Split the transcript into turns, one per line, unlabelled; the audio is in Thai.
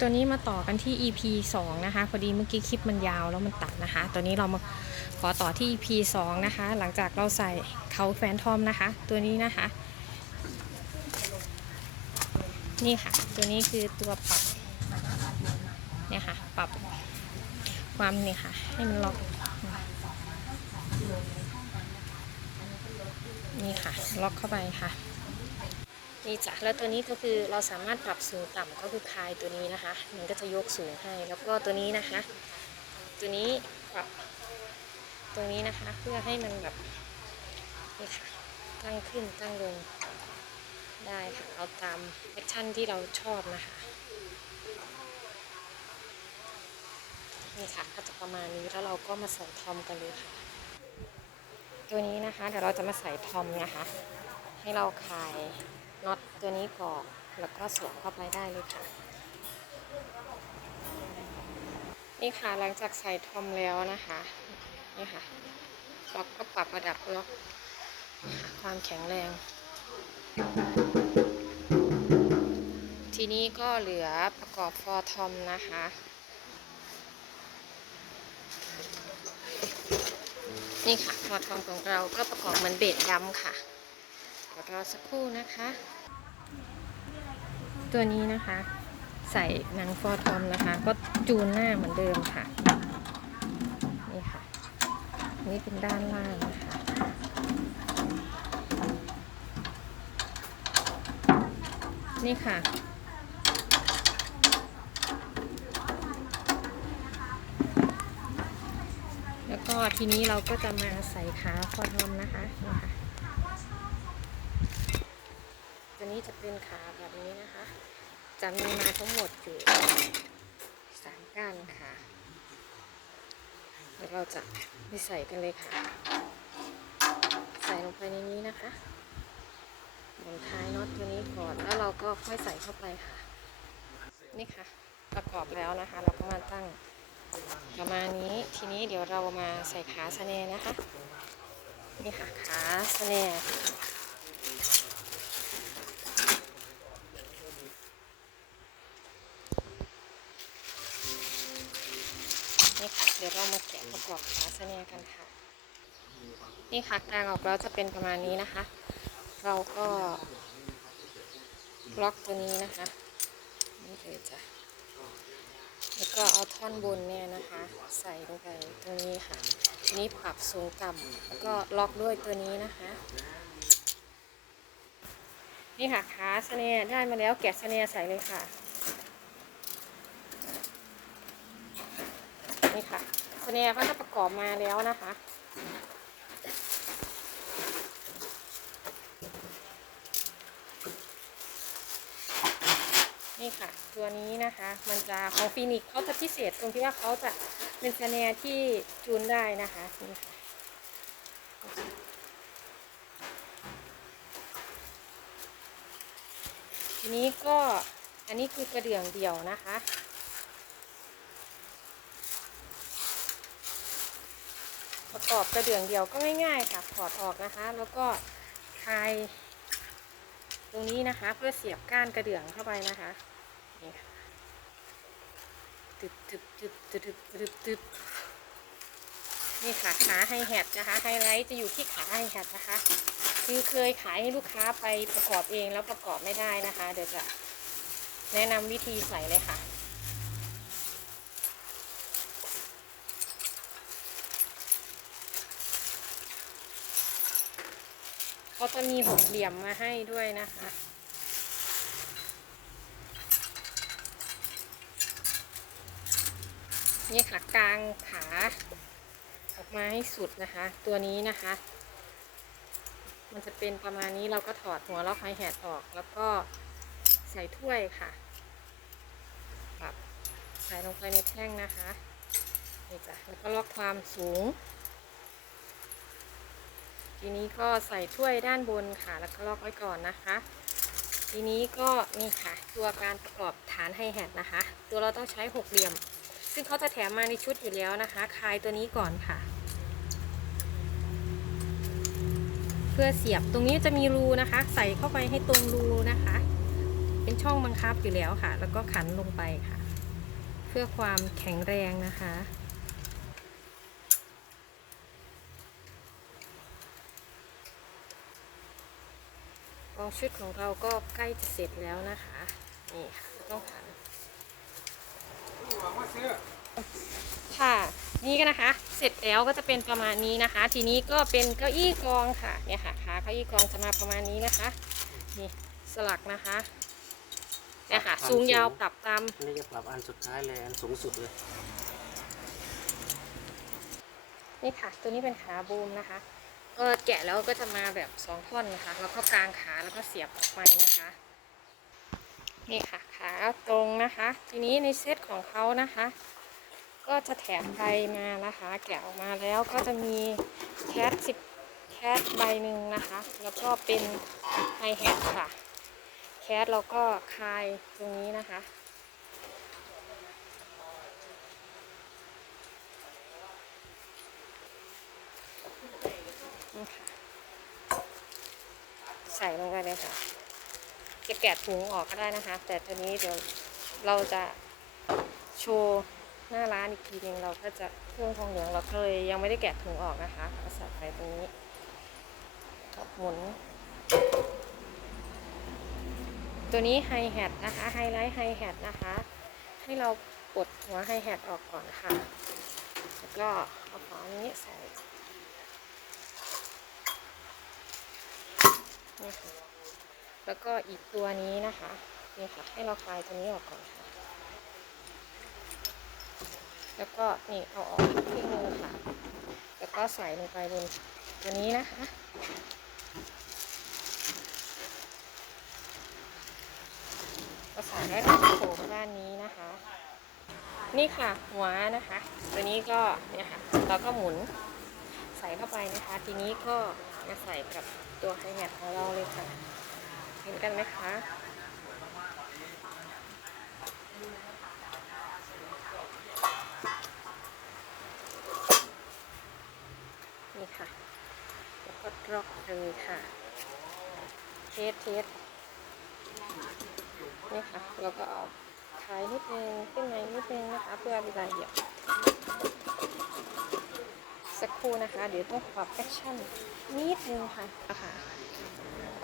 ตัวนี้มาต่อกันที่ EP 2 นะคะ พอดีเมื่อกี้คลิปมันยาวแล้วมันตัดนะคะ ตัวนี้เรามาขอต่อที่ EP 2 นะคะ หลังจากเราใส่เขาแฟนทอมนะคะ ตัวนี้นะคะ นี่ค่ะ ตัวนี้คือตัวปรับเนี่ยค่ะ ปรับความนี่ค่ะ ให้มันล็อกนี่ค่ะ ล็อกเข้าไปค่ะ นี่จ้ะแล้วตัวนี้ก็คือเราสามารถปรับสูงต่ำก็คือคลายตัวนี้นะคะ มันก็จะยกสูงให้แล้วก็ตัวนี้นะคะ ตัวนี้ปรับตรงนี้นะคะ เพื่อให้มันแบบนี่ค่ะตั้งขึ้นตั้งลงได้ค่ะเอาตามแอคชั่นที่เราชอบนะคะนี่ค่ะก็จะประมาณนี้แล้วเราก็มาใส่ทอมกันเลยค่ะ ตัวนี้นะคะเดี๋ยวเราจะมาใส่ทอมนะคะ ให้เราคลาย น็อตตัวนี้ก่อนแล้วก็สวมเข้าไปได้เลยค่ะ นี่ค่ะหลังจากใส่ทอมแล้วนะคะ นี่ค่ะเราก็ปรับระดับล็อกความแข็งแรง ทีนี้ก็เหลือประกอบฟอร์ทอมนะคะนี่ค่ะฟอร์ทอมของเราก็ประกอบเหมือนเบสดำค่ะเดี๋ยวรอสักครู่นะคะ ตัวนี้นะคะ ใส่หนังฟอร์ทอมนะคะ ก็จูนหน้าเหมือนเดิมค่ะ นี่ค่ะ นี่เป็นด้านล่างนะคะนี่ค่ะ แล้วก็ทีนี้เราก็จะมาใส่ขาฟอร์ทอมนะคะนี่ค่ะ ตัว นี้จะเป็นขาแบบนี้นะคะ จะมีมาทั้งหมดอยู่สามก้านค่ะ เดี๋ยวเราจะไปใส่กันเลยค่ะ ใส่ลงไปในนี้นะคะหมุนท้ายน็อตตัวนี้ก่อน แล้วเราก็ค่อยใส่เข้าไปค่ะ นี่ค่ะ ประกอบแล้วนะคะ เราก็มาตั้งประมาณนี้ ทีนี้เดี๋ยวเรามาใส่ขาสะแนนะคะ นี่ค่ะขาสะแน เดี๋ยวเรามาแกะประกอบขาสะแนกันค่ะ นี่ค่ะกลางออกแล้วจะเป็นประมาณนี้นะคะ เราก็ล็อกตัวนี้นะคะ นี่เลยจ้ะ แล้วก็เอาท่อนบนเนี่ยนะคะ ใส่ลงไปตรงนี้ค่ะ ทีนี้ปรับสูงต่ำแล้วก็ล็อกด้วยตัวนี้นะคะ นี่ค่ะขาสะแนได้มาแล้วแกะสะแนใส่เลยค่ะ นี่ค่ะสเนียก็จะประกอบมาแล้วนะคะ นี่ค่ะ ตัวนี้นะคะ มันจะของฟีนิกเขาจะพิเศษตรงที่ว่าเขาจะเป็นสเนียที่จูนได้นะคะนี่ค่ะทีนี้ก็อันนี้คือกระเดื่องเดี่ยวนะคะ ประกอบกระเดื่องเดียวก็ง่ายๆค่ะถอดออกนะคะ แล้วก็คลายตรงนี้นะคะ เพื่อเสียบก้านกระเดื่องเข้าไปนะคะนี่ค่ะตึบตึบตึบตึบตึบตึบตึบนี่ค่ะขาไฮแฮทนะคะไฮไลท์จะอยู่ที่ขาไฮแฮทนะคะ คือเคยขายให้ลูกค้าไปประกอบเองแล้วประกอบไม่ได้นะคะ เดี๋ยวจะแนะนำวิธีใส่เลยค่ะ เขาจะมีหกเหลี่ยมมาให้ด้วยนะคะ นี่ค่ะกลางขาออกมาให้สุดนะคะ ตัวนี้นะคะ มันจะเป็นประมาณนี้เราก็ถอดหัวล็อกไฮแฮทออก แล้วก็ใส่ถ้วยค่ะปรับใส่ลงไปในแท่งนะคะนี่จ้ะแล้วก็ล็อกความสูง ทีนี้ก็ใส่ถ้วยด้านบนค่ะ แล้วก็ล็อกไว้ก่อนนะคะ ทีนี้ก็นี่ค่ะ ตัวการประกอบฐานไฮแฮทนะคะ ตัวเราต้องใช้หกเหลี่ยม ซึ่งเขาจะแถมมาในชุดอยู่แล้วนะคะ คลายตัวนี้ก่อนค่ะ เพื่อเสียบตรงนี้จะมีรูนะคะ ใส่เข้าไปให้ตรงรูนะคะ เป็นช่องบังคับอยู่แล้วค่ะ แล้วก็ขันลงไปค่ะ เพื่อความแข็งแรงนะคะ กอง ชุดของเราก็ใกล้จะเสร็จแล้วนะคะ นี่ค่ะต้องผ่านค่ะ นี่ก็นะคะ เสร็จแล้วก็จะเป็นประมาณนี้นะคะ ทีนี้ก็เป็นเก้าอี้กองค่ะ เนี่ยค่ะขาเก้าอี้กองจะมาประมาณนี้นะคะ นี่สลักนะคะเนี่ยค่ะ สูงยาวปรับตาม
อันนี้จะปรับอันสุดท้ายเลยอันสูงสุดเลย
นี่ค่ะ ตัวนี้เป็นขาบูมนะคะ ก็แกะแล้วก็จะมาแบบสองท่อนนะคะ แล้วก็กางขาแล้วก็เสียบออกไปนะคะ นี่ค่ะขาตรงนะคะ ทีนี้ในเซตของเขานะคะ ก็จะแถมใบมานะคะ แกะออกมาแล้วก็จะมีแคสสิบแคสใบหนึ่งนะคะ แล้วก็เป็นไฮแฮทค่ะ แคสแล้วก็คลายตรงนี้นะคะ ใส่ลงไปเลยค่ะ จะแกะถุงออกก็ได้นะคะ แต่ตัวนี้เดี๋ยวเราจะโชว์หน้าร้านอีกทีหนึงเราก็จะเครื่องทองเหลืองเราก็เลยยังไม่ได้แกะถุงออกนะคะเอาใส่ไปตรงนี้ก็หมุน ตัวนี้ไฮแฮทนะคะไฮไลท์ไฮแฮทนะคะ ให้เราปลดหัวไฮแฮทออกก่อนค่ะ แล้วก็เอาฝานี้ใส่ นี่ค่ะ แล้วก็อีกตัวนี้นะคะ นี่ค่ะ ให้เราคลายตัวนี้ออกก่อนค่ะ แล้วก็นี่เอาออกอีกครึ่งหนึงค่ะ แล้วก็ใส่ลงไปบนตัวนี้นะคะก็ใส่ได้ทั้งโถงด้านนี้นะคะ นี่ค่ะหัวนะคะ ตัวนี้ก็เนี่ยค่ะ เราก็หมุนใส่เข้าไปนะคะ ทีนี้ก็ มาใส่กับตัวไฮแฮทของเราเลยค่ะ เห็นกันไหมคะนี่ค่ะ แล้วก็ลอกเลยค่ะ เทสเทสนี่ค่ะ แล้วก็เอาคลายนิดนึงขึ้นในนิดนึงนะคะ เพื่อเวลาเหยียบ สักครู่นะคะ เดี๋ยวต้องปรับแอคชั่นนิดนึงค่ะค่ะ